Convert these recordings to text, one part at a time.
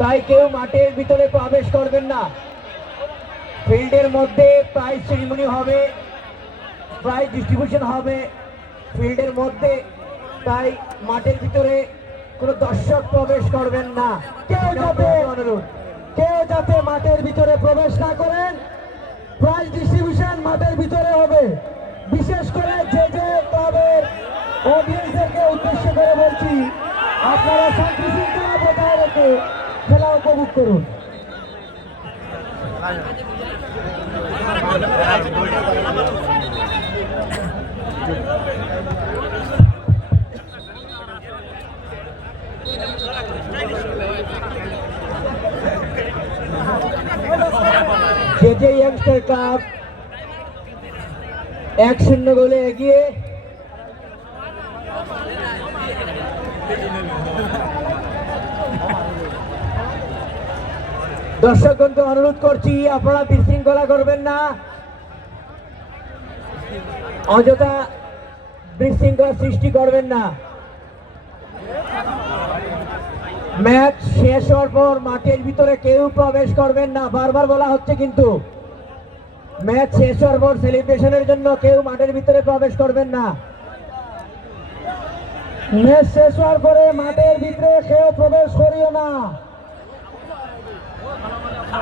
তাই কেউ মাঠের ভিতরে প্রবেশ করবেন না। ফিল্ডের মধ্যে প্রাইজ সেরিমনি হবে, প্রাইজ ডিস্ট্রিবিউশন হবে ফিল্ডের মধ্যে, তাই মাঠের ভিতরে কোনো দর্শক প্রবেশ করবেন না। কেউ যাতে মাঠের ভিতরে প্রবেশ না করেন। প্রাইজ ডিস্ট্রিবিউশন মাঠের ভিতরে হবে। বিশেষ করে যে যে ক্লাবের অডিয়েন্সদেরকে উদ্দেশ্য করে বলছি, আপনারা শান্তি শৃঙ্খলা বজায় রেখে খেলা উপভোগ করুন। যে ইয়ংস্টার ক্লাব 1-0 গোলে এগিয়ে। দর্শকগণকে অনুরোধ করছি, আপনারা বিশৃঙ্খলা করবেন না, অযথা বিশৃঙ্খলা সৃষ্টি করবেন না। ম্যাচ শেষ হওয়ার পর মাঠের ভিতরে কেউ প্রবেশ করবেন না, বারবার বলা হচ্ছে। কিন্তু ম্যাচ শেষ হওয়ার পর সেলিব্রেশনের জন্য কেউ মাঠের ভিতরে প্রবেশ করবেন না। ম্যাচ শেষ হওয়ার পরে মাঠের ভিতরে কেউ প্রবেশ করিও না।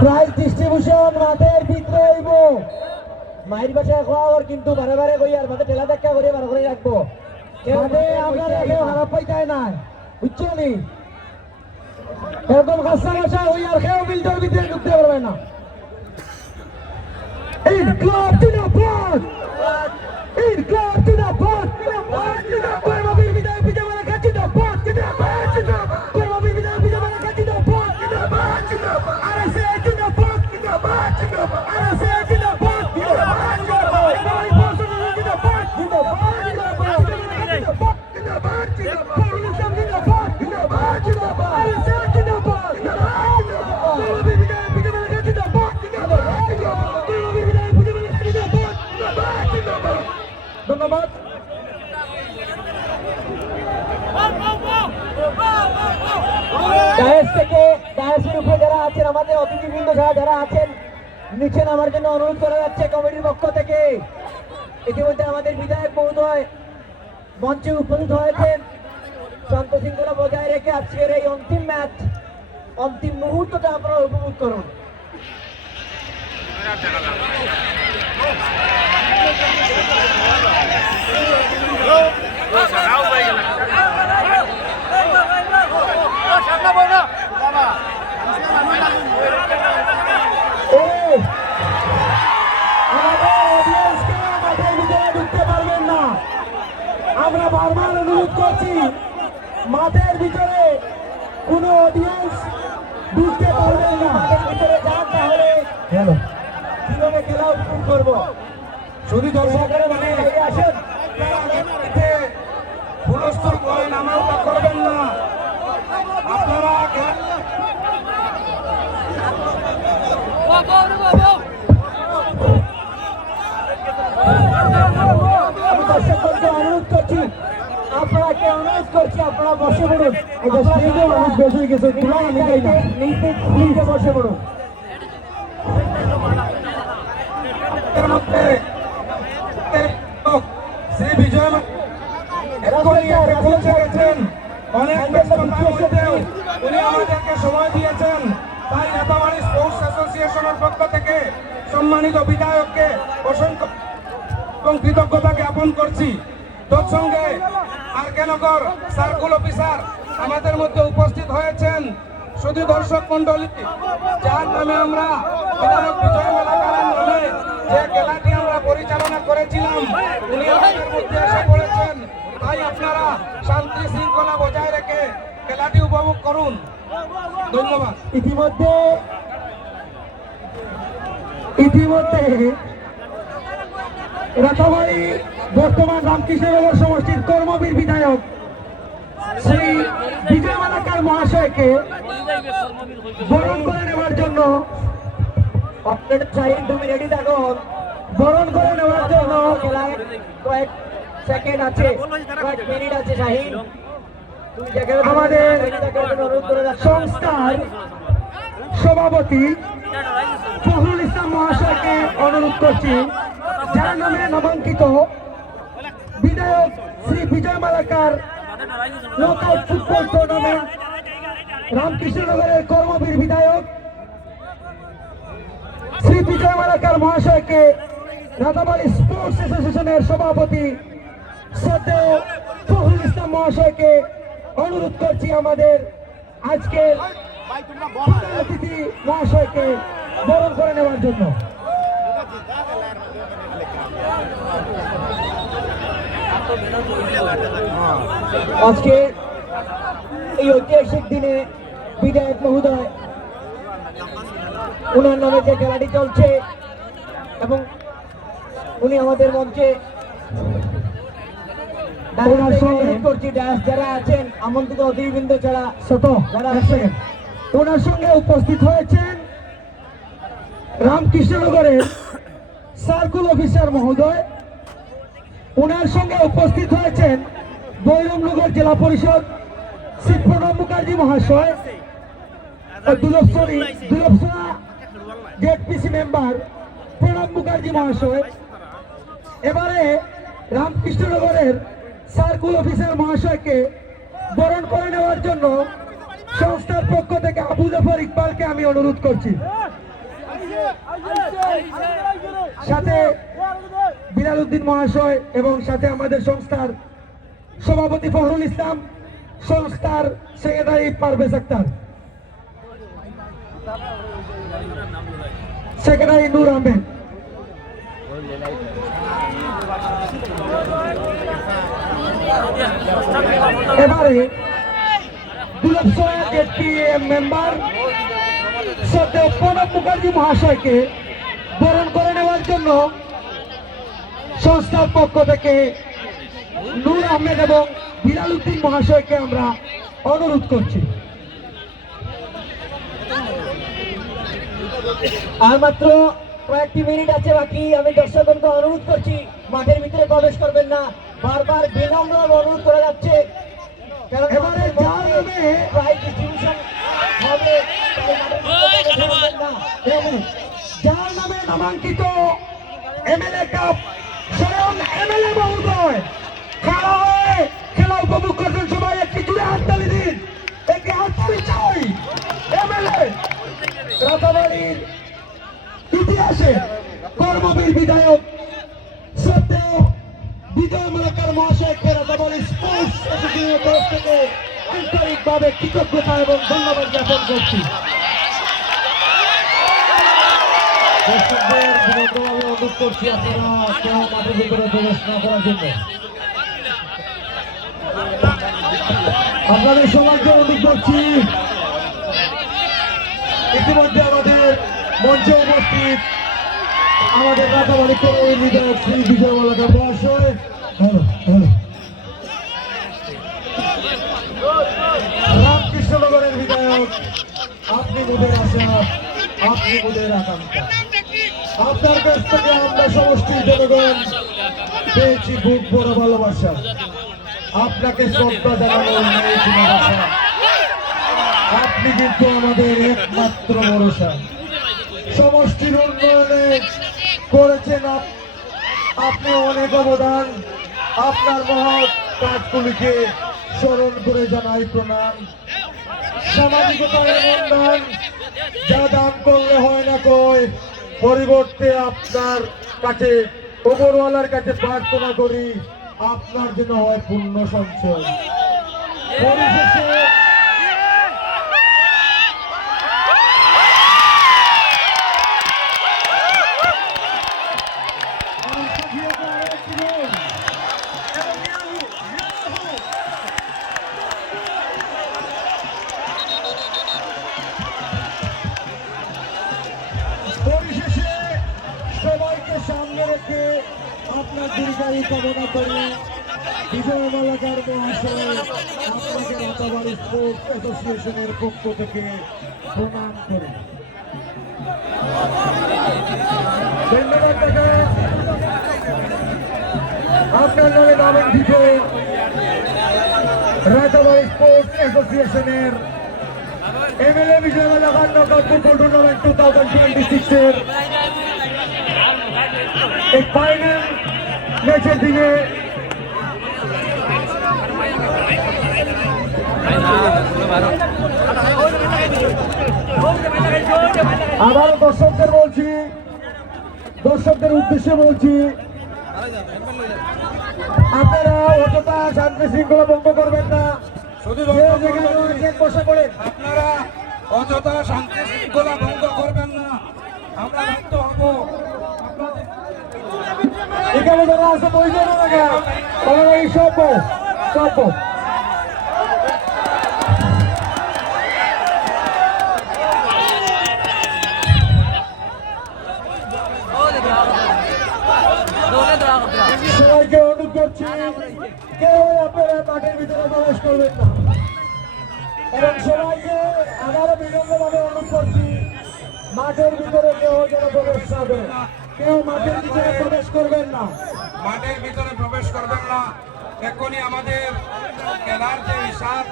প্রাইজ ডিস্ট্রিবিউশন মাঠের ভিতরে হইব। মায়ের বাসায় খাওয়ার কিন্তু বারে বারে কই আর মাঠে ঠেলা দেখা করে বার করে রাখবো। আপনারা কেউ খারাপ পাইতে নাই, বুঝছো নি? এরকম কাঁচা বাসা ওই আর কেউ বিল্ডার ভিতরে ঢুকতে পারবে না। ইনক্লাব জিন্দাবাদ, ইনক্লাব জিন্দাবাদ, কর্মবীর বিদায় বিজয়মালা কাছে জিন্দাবাদ, জিন্দাবাদ, জিন্দাবাদ, কর্মবীর বিদায় বিজয়মালা কাছে জিন্দাবাদ, জিন্দাবাদ, জিন্দাবাদ, আরএসএ জিন্দাবাদ, জিন্দাবাদ, জিন্দাবাদ, আরএসএ জিন্দাবাদ, জিন্দাবাদ, জিন্দাবাদ, এই বছর জিন্দাবাদ, জিন্দাবাদ, জিন্দাবাদ, জিন্দাবাদ, জিন্দাবাদ, জিন্দাবাদ, পৌরনিগম জিন্দাবাদ, জিন্দাবাদ, জিন্দাবাদ, আরএসএ জিন্দাবাদ, জিন্দাবাদ, জিন্দাবাদ, কর্মবীর বিদায় বিজয়মালা কাছে জিন্দাবাদ, জিন্দাবাদ, জিন্দাবাদ, কর্মবীর বিদায় বিজয়মালা কাছে জিন্দাবাদ, জিন্দাবাদ, জিন্দাবাদ। ধন্যবাদ। ডায়াসের উপরে যারা আছেন, আমাদের অতিথিবৃন্দ যারা আছেন, নিচে নামার জন্য অনুরোধ করা যাচ্ছে কমিটির পক্ষ থেকে। ইতিমধ্যে আমাদের বিধায়ক মহোদয় মঞ্চে উপস্থিত হয়েছেন। শান্ত শৃঙ্খলা বজায় রেখে আজকের এই অন্তিম ম্যাচ, অন্তিম মুহূর্তটা আপনারা উপভোগ করুন। আমরা বারবার অনুরোধ করছি, মাঠের ভিতরে কোনো অডিয়েন্স ঢুকতে পারবেন না। মাঠের ভিতরে যান, তাহলে কিভাবে খেলা উপভোগ করবো? শুধু দর্শকের মানে আসেন, হুলস্থুল করে নামাটা করবেন না। আপনারা দর্শকগণকে অনুরোধ করছি, আপনাকে অনুরোধ করছি, আপনারা বসে পড়ুন। বেশি গেছে, নিচে বসে পড়ুন। শ্রী বিজয় অনেক উনি আমাদেরকে সময় দিয়েছেন, তাই নেতাবাড়ি স্পোর্টস অ্যাসোসিয়েশনের পক্ষ থেকে সম্মানিত বিধায়ককে অসংখ্য এবং কৃতজ্ঞতা জ্ঞাপন করছি। তৎসঙ্গে আরকেনগর সার্কুল অফিসার আমাদের মধ্যে উপস্থিত হয়েছেন। শুধু দর্শক মন্ডলী, যার নামে আমরা বিধায়ক বিজয় মালাকারের নামে যে খেলাটি আমরা পরিচালনা করেছিলাম, উনি আমাদের মধ্যে এসে পড়েছেন। তাই আপনারা শান্তি শৃঙ্খলা বজায় রেখে খেলাটি উপভোগ করুন। ধন্যবাদ। ইতিমধ্যে রাতাবাড়ি বর্তমান রামকৃষ্ণনগর সমষ্টির কর্মবীর বিধায়ক শ্রী বিজয় মালাকার মহাশয়কে বরণ করে নেওয়ার জন্য, আপনাদের শাহিন তুমি রেডি থাকো, বরণ করে নেওয়ার জন্য খেলায় কয়েক সেকেন্ড আছে, কয়েক মিনিট আছে। শাহিন আমাদের সংস্থার সভাপতি ফখরুল ইসলাম মহাশয়কে অনুরোধ করছি, যার নামে নামাঙ্কিত বিধায়ক শ্রী বিজয় মালাকার নকআউট ফুটবল টুর্নামেন্ট রামকৃষ্ণনগরের কর্মবীর বিধায়ক শ্রী বিজয় মালাকার মহাশয়কে রাতাবাড়ী স্পোর্টস অ্যাসোসিয়েশনের সভাপতি শ্রদ্ধেয় ফখরুল ইসলাম মহাশয়কে অনুরোধ করছি আমাদের আজকের প্রধান অতিথি মহাশয়কে বরণ করে নেওয়ার জন্য। আজকে এই ঐতিহাসিক দিনে বিধায়ক মহোদয় ওনার নামে যে খেলাটি চলছে এবং উনি আমাদের মঞ্চে করছি যারা আছেন আমন্ত্রিত অতিথিবৃন্দ ছাড়া ছোট যারা আছেন ওনার সঙ্গে উপস্থিত হয়েছেন রামকৃষ্ণনগরের সার্কুল অফিসার মহোদয়, ওনার সঙ্গে উপস্থিত হয়েছেন বৈরমনগর জেলা পরিষদ শ্রী প্রণব মুখার্জি মহাশয়, দুলভসরা জেডপিসি মেম্বার প্রণব মুখার্জি মহাশয়। এবারে রামকৃষ্ণনগরের সার্কুল অফিসার মহাশয়কে বরণ করে নেওয়ার জন্য সংস্থার পক্ষ থেকে আবু জাফর ইকবালকে আমি অনুরোধ করছি। সাথে বিলাল উদ্দিন মহাশয় এবং সাথে আমাদের সংস্থার সভাপতি ফখরুল ইসলাম, সংস্থার সেক্রেটারি পারভেজ আক্তার, সেক্রেটারি নূর আহমেদ। এবারে দুলভসরা জেডপিএম মেম্বার শ্রদ্ধেয় প্রণব মুখার্জি মহাশয়কে বরণ করে নেওয়ার জন্য সংস্থার পক্ষ থেকে নূর আহমেদ এবং বিলাল উদ্দিন মহাশয়কে আমরা অনুরোধ করছি। আর মাত্র কয়েকটি মিনিট আছে বাকি। আমি দর্শকগণকে অনুরোধ করছি মাঠের ভিতরে প্রবেশ করবেন না, বারবার বিনম্র অনুরোধ করা যাচ্ছে। কারণ এবারে যার নামে প্রায় ডিস্ট্রিবিউশন হবে, যার নামে নামাঙ্কিত এমএলএ কাপ স্বয়ং এমএলএ মহোদয় খেলা হয়ে খেলা উপভোগ করছেন। সবাই একটি জুড়ে হাততালি দিন, একটি হাততালি চাই। এমএলএ রাতাবাড়ির ইতিহাসে কর্মবীর বিধায়ক শ্রদ্ধেয় বিজয় মালাকার মহাশয়কে রাতাবাড়ি স্পোর্টস অ্যাসোসিয়েশনের তরফ থেকে আন্তরিকভাবে কৃতজ্ঞতা এবং ধন্যবাদ জ্ঞাপন করছি। দর্শকদের বিনম্রভাবে অনুরোধ করছি আপনারা কেউ মাঠের ভিতরে প্রবেশ না করার জন্য। আপনাদের সবাইকে অনুরোধ করছি, ইতিমধ্যে আমাদের মঞ্চে উপস্থিত আমাদের রাতাবাড়ি কর্মী বিধায়ক শ্রী বিজয় মালাকার মহাশয়। রামকৃষ্ণনগরের বিধায়ক, আপনি মোদের আশা, আপনি মোদের আকাঙ্ক্ষা। আপনার কাছ থেকে আমরা সমষ্টির জনগণ পেয়েছি খুব বড় ভালোবাসা। আপনাকে শ্রদ্ধা জানানোর নেই কোনো ভাষা। আপনি কিন্তু আমাদের একমাত্র ভরসা। সমষ্টির উন্নয়নে করেছেন আপনি অনেক অবদান। আপনার মহৎ কাজগুলিকে স্মরণ করে জানাই প্রণাম। সামাজিকতার এমন দান যা দান করলে হয় না কয়, পরিবর্তে আপনার কাছে ওপরওয়ালার কাছে প্রার্থনা করি আপনার জন্য হয় পূর্ণ সঞ্চয়। পরিশেষে সবাইকে সামনে রেখে আপনার দীর্ঘায়ু কামনা করি। বিজয় মালাকার মহাশয়, আপনাকে রাতাবাড়ি স্পোর্টস অ্যাসোসিয়েশনের পক্ষ থেকে প্রণাম করি। ধন্যবাদ দাদা। আপনার নামে নামাঙ্কিত রাতাবাড়ি স্পোর্টস অ্যাসোসিয়েশনের এমএলএ বিজয় মালাকার নকআউট ফুটবল টুর্নামেন্ট 2026 এর এই ফাইনাল ম্যাচের দিনে আবারও দর্শকদের উদ্দেশ্যে বলছি, আপনারা অযথা শান্তি শৃঙ্খলা ভঙ্গ করবেন না। শুধু যে যেখানে আছেন বসে পড়েন। আপনারা অযথা শান্তি শৃঙ্খলা ভঙ্গ করবেন না, আমরা বাধ্য হব। এখানে যারা আছে বইজন এলাকা তারা এই সব সবাইকে অনুরোধ করছি, কেউ আপনারা মাঠের ভিতরে প্রবেশ করবেন না এবং সবাইকে আবারও বিনম্রভাবে অনুরোধ করছি, মাঠের ভিতরে কেউ যেন প্রবেশ না করে, কেউ মাঠের ভিতরে প্রবেশ করবেন না। মাঠের ভিতরে প্রবেশ করবেন না। এখনই আমাদের খেলার যে হিসাব,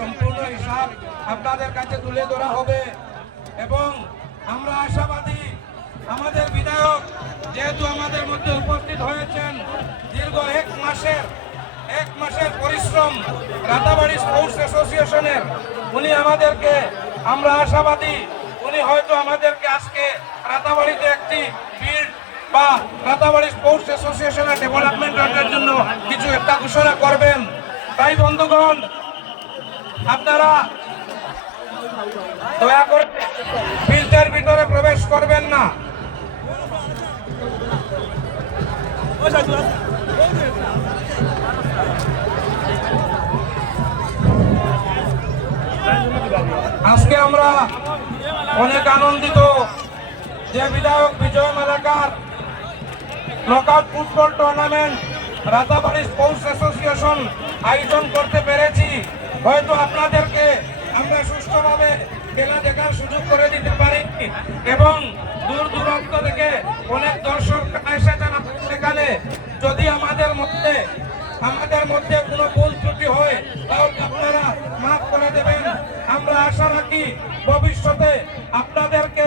সম্পূর্ণ হিসাব আপনাদের কাছে তুলে ধরা হবে এবং আমরা আশাবাদী আমাদের বিধায়ক যেহেতু আমাদের মধ্যে উপস্থিত হয়েছেন, দীর্ঘ এক মাসের পরিশ্রম রাতাবাড়ি স্পোর্টস অ্যাসোসিয়েশনের, উনি আমাদেরকে, আমরা আশাবাদী উনি হয়তো আমাদেরকে আজকে রাতাবাড়িতে একটি ফিল্ড বা রাতাবাড়ি স্পোর্টস অ্যাসোসিয়েশনের ডেভেলপমেন্টের জন্য কিছু একটা ঘোষণা করবেন। তাই বন্ধুগণ, আপনারা দয়া করে ফিল্ডের ভিতরে প্রবেশ করবেন না। আজকে আমরা অনেক আনন্দিত যে বিধায়ক Bijoy Malakar knockout football tournament Ratabari sports association আয়োজন করতে পেরেছি। হয়তো আপনাদেরকে আমরা সুষ্ঠুভাবে খেলা দেখার সুযোগ করে দিতে পারি এবং দূর দূরান্ত থেকে অনেক দর্শক এসেছেন সেখানে। যদি আমাদের মধ্যে কোনো ভুল ত্রুটি হয় তাহলে আপনারা মাফ করে দেবেন। আমরা আশা রাখি ভবিষ্যতে আপনাদেরকে